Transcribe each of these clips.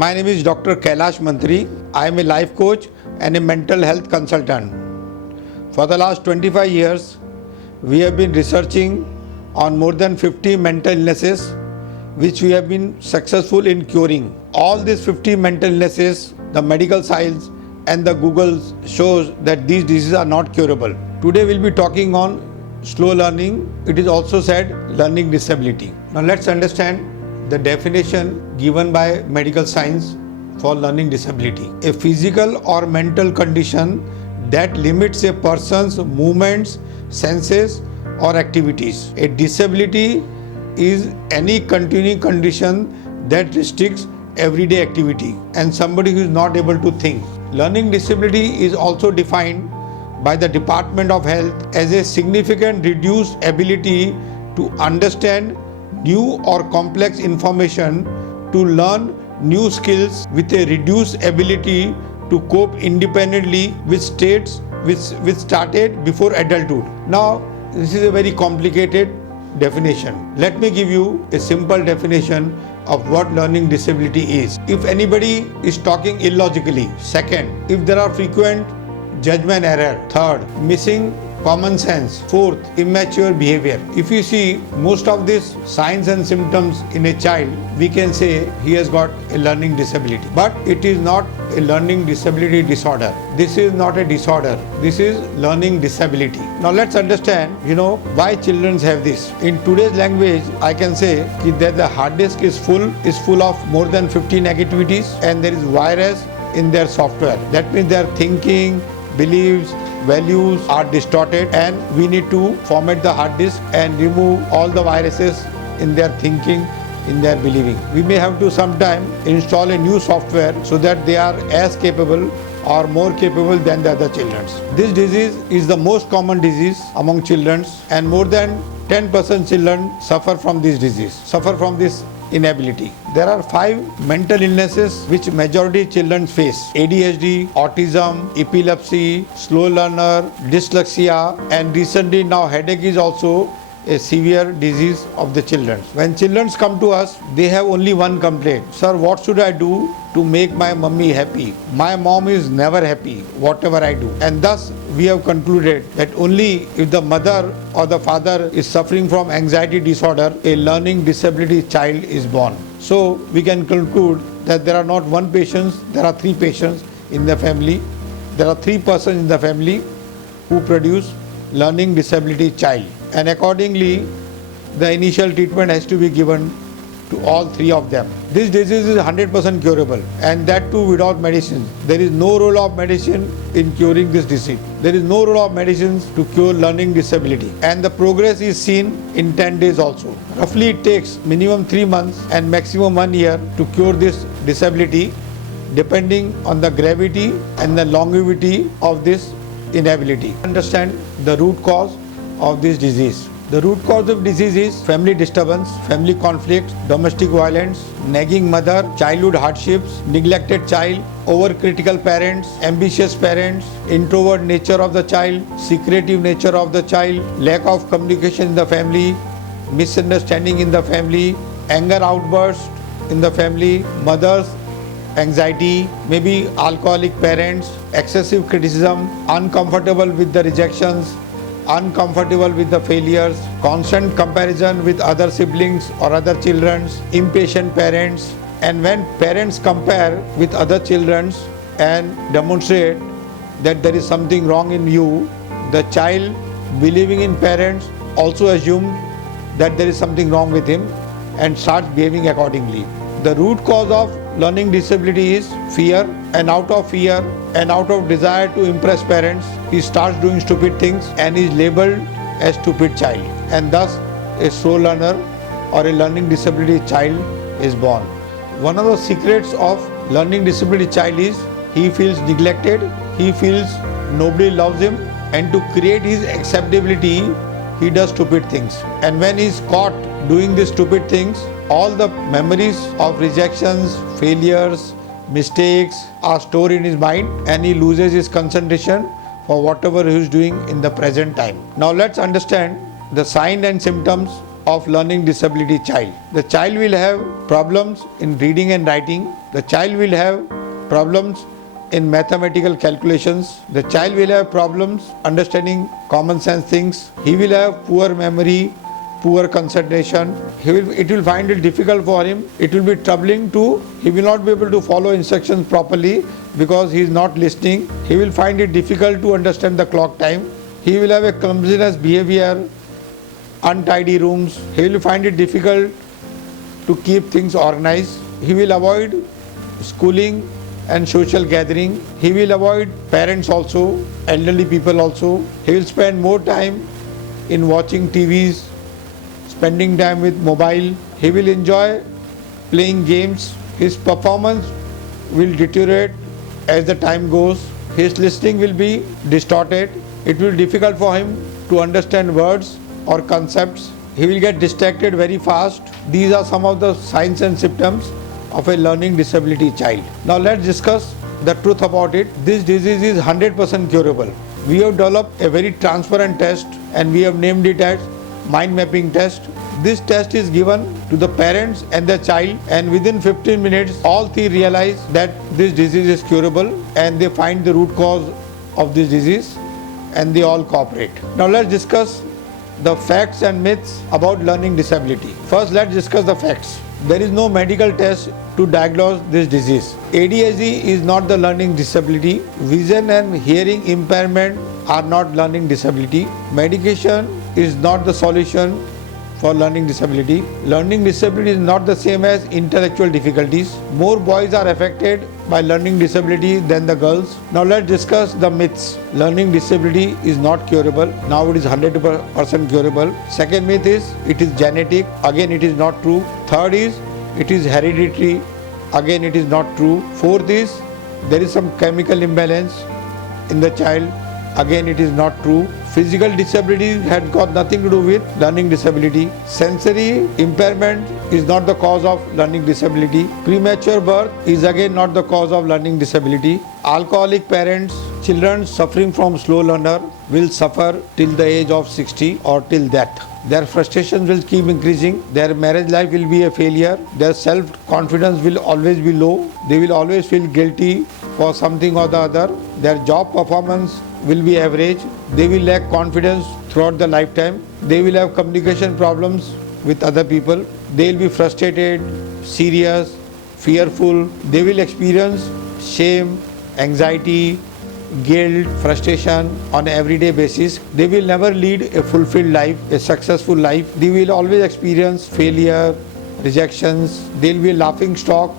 My name is Dr. Kailash Mantry. I am a life coach and a mental health consultant. For the last 25 years, we have been researching on more than 50 mental illnesses which we have been successful in curing. All these 50 mental illnesses, the medical science and the Google shows that these diseases are not curable. Today we'll be talking on slow learning. It is also said learning disability. Now let's understand the definition given by medical science for learning disability. A physical or mental condition that limits a person's movements, senses or activities. A disability is any continuing condition that restricts everyday activity and somebody who is not able to think. Learning disability is also defined by the Department of Health as a significant reduced ability to understand new or complex information, to learn new skills with a reduced ability to cope independently with states which started before adulthood. Now, this is a very complicated definition. Let me give you a simple definition of what learning disability is. If anybody is talking illogically, second, if there are frequent judgment error, third, missing common sense, fourth, immature behavior. If you see most of these signs and symptoms in a child, we can say he has got a learning disability. But it is not a learning disability disorder. This is not a disorder. This is learning disability. Now let's understand, why children have this. In today's language, I can say that the hard disk is full of more than 50 negativities and there is virus in their software. That means their thinking, beliefs, values are distorted and we need to format the hard disk and remove all the viruses in their thinking, in their believing. We may have to sometime install a new software so that they are as capable or more capable than the other children. This disease is the most common disease among children and more than 10% children suffer from this disease, suffer from this inability. There are 5 mental illnesses which majority children face: ADHD, autism, epilepsy, slow learner, dyslexia, and recently now headache is also a severe disease of the children. When children come to us, they have only one complaint: sir, what should I do to make my mummy happy? My mom is never happy, whatever I do. And thus we have concluded that only if the mother or the father is suffering from anxiety disorder, a learning disability child is born. So we can conclude that there are not one patient, there are 3 patients in the family. There are 3 persons in the family who produce learning disability child. And accordingly, the initial treatment has to be given to all 3 of them. This disease is 100% curable, and that too without medicine. There is no role of medicine in curing this disease. There is no role of medicines to cure learning disability, and the progress is seen in 10 days also. Roughly it takes minimum 3 months and maximum 1 year to cure this disability, depending on the gravity and the longevity of this inability. Understand the root cause of this disease. The root cause of disease is family disturbance, family conflict, domestic violence, nagging mother, childhood hardships, neglected child, overcritical parents, ambitious parents, introvert nature of the child, secretive nature of the child, lack of communication in the family, misunderstanding in the family, anger outburst in the family, mother's anxiety, maybe alcoholic parents, excessive criticism, uncomfortable with the rejections, uncomfortable with the failures, constant comparison with other siblings or other children, impatient parents. And when parents compare with other children and demonstrate that there is something wrong in you, the child, believing in parents, also assumes that there is something wrong with him and starts behaving accordingly. The root cause of learning disability is fear, and out of fear and out of desire to impress parents, he starts doing stupid things and is labeled as stupid child, and thus a slow learner or a learning disability child is born. One of the secrets of learning disability child is he feels neglected, he feels nobody loves him, and to create his acceptability, he does stupid things. And when he is caught doing these stupid things, all the memories of rejections, failures, mistakes are stored in his mind and he loses his concentration for whatever he is doing in the present time. Now let's understand the signs and symptoms of learning disability child. The child will have problems in reading and writing. The child will have problems in mathematical calculations. The child will have problems understanding common sense things. He will have poor memory, poor concentration. It will find it difficult for him. It will be troubling too. He will not be able to follow instructions properly because he is not listening. He will find it difficult to understand the clock time. He will have a clumsiness behavior, untidy rooms. He will find it difficult to keep things organized. He will avoid schooling and social gathering. He will avoid parents also, elderly people also. He will spend more time in watching TVs, spending time with mobile. He will enjoy playing games. His performance will deteriorate as the time goes. His listening will be distorted. It will be difficult for him to understand words or concepts. He will get distracted very fast. These are some of the signs and symptoms of a learning disability child. Now let's discuss the truth about it. This disease is 100% curable. We have developed a very transparent test and we have named it as mind mapping test. This test is given to the parents and the child, and within 15 minutes all three realize that this disease is curable and they find the root cause of this disease and they all cooperate. Now let's discuss the facts and myths about learning disability. First, let's discuss the facts. There is no medical test to diagnose this disease. ADHD is not the learning disability. Vision and hearing impairment are not learning disability. Medication is not the solution for learning disability. Learning disability is not the same as intellectual difficulties. More boys are affected by learning disability than the girls. Now let's discuss the myths. Learning disability is not curable. Now it is 100% curable. Second myth is it is genetic. Again, it is not true. Third is it is hereditary. Again, it is not true. Fourth is there is some chemical imbalance in the child. Again, it is not true. Physical disability had got nothing to do with learning disability. Sensory impairment is not the cause of learning disability. Premature birth is again not the cause of learning disability. Alcoholic parents, children suffering from slow learner will suffer till the age of 60 or till death. Their frustrations will keep increasing. Their marriage life will be a failure. Their self-confidence will always be low. They will always feel guilty for something or the other. Their job performance will be average. They will lack confidence throughout the lifetime. They will have communication problems with other people. They will be frustrated, serious, fearful. They will experience shame, anxiety, guilt, frustration on an everyday basis. They will never lead a fulfilled life, a successful life. They will always experience failure, rejections. They will be a laughing stock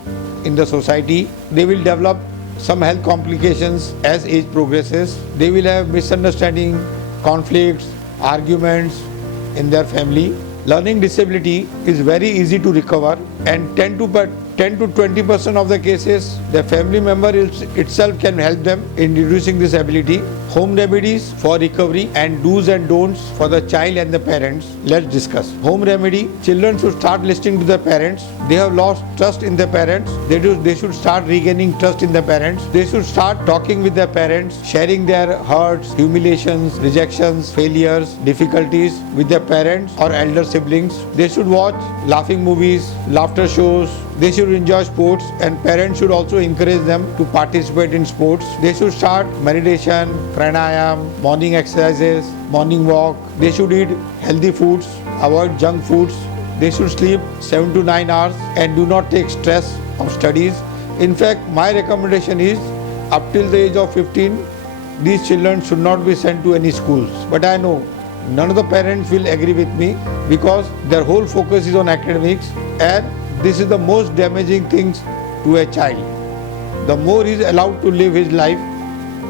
in the society. They will develop some health complications as age progresses. They will have misunderstanding, conflicts, arguments in their family. Learning disability is very easy to recover, and 10 to 20% of the cases, the family member itself can help them in reducing this ability. Home remedies for recovery and do's and don'ts for the child and the parents. Let's discuss. Home remedy. Children should start listening to their parents. They have lost trust in their parents. They should start regaining trust in their parents. They should start talking with their parents, sharing their hurts, humiliations, rejections, failures, difficulties with their parents or elder siblings. They should watch laughing movies, laughter shows. They should enjoy sports, and parents should also encourage them to participate in sports. They should start meditation, pranayam, morning exercises, morning walk. They should eat healthy foods, avoid junk foods. They should sleep 7 to 9 hours and do not take stress of studies. In fact, my recommendation is up till the age of 15, these children should not be sent to any schools. But I know none of the parents will agree with me because their whole focus is on academics, and this is the most damaging things to a child. The more he is allowed to live his life,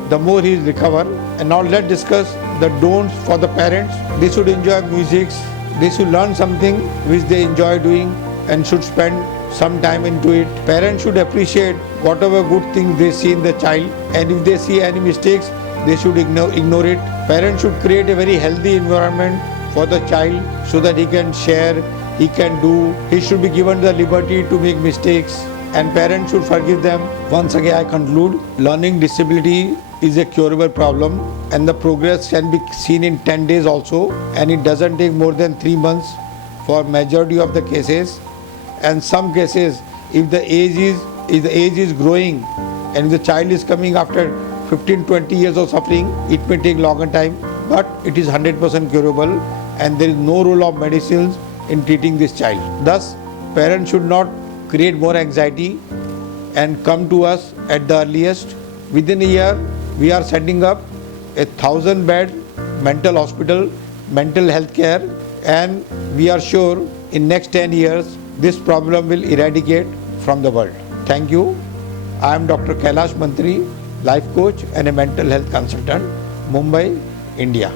the more he is recover. And now let's discuss the don'ts for the parents. They should enjoy music. They should learn something which they enjoy doing and should spend some time into it. Parents should appreciate whatever good things they see in the child, and if they see any mistakes, they should ignore it. Parents should create a very healthy environment for the child so that he can share, he can do. He should be given the liberty to make mistakes, and parents should forgive them. Once again, I conclude, learning disability is a curable problem, and the progress can be seen in 10 days also, and it doesn't take more than 3 months for majority of the cases, and some cases if the age is growing and if the child is coming after 15-20 years of suffering, it may take longer time, but it is 100% curable and there is no role of medicines in treating this child. Thus, parents should not create more anxiety and come to us at the earliest. Within a year, we are setting up a 1,000-bed mental hospital, mental health care, and we are sure in next 10 years, this problem will eradicate from the world. Thank you. I am Dr. Kailash Mantry, life coach and a mental health consultant, Mumbai, India.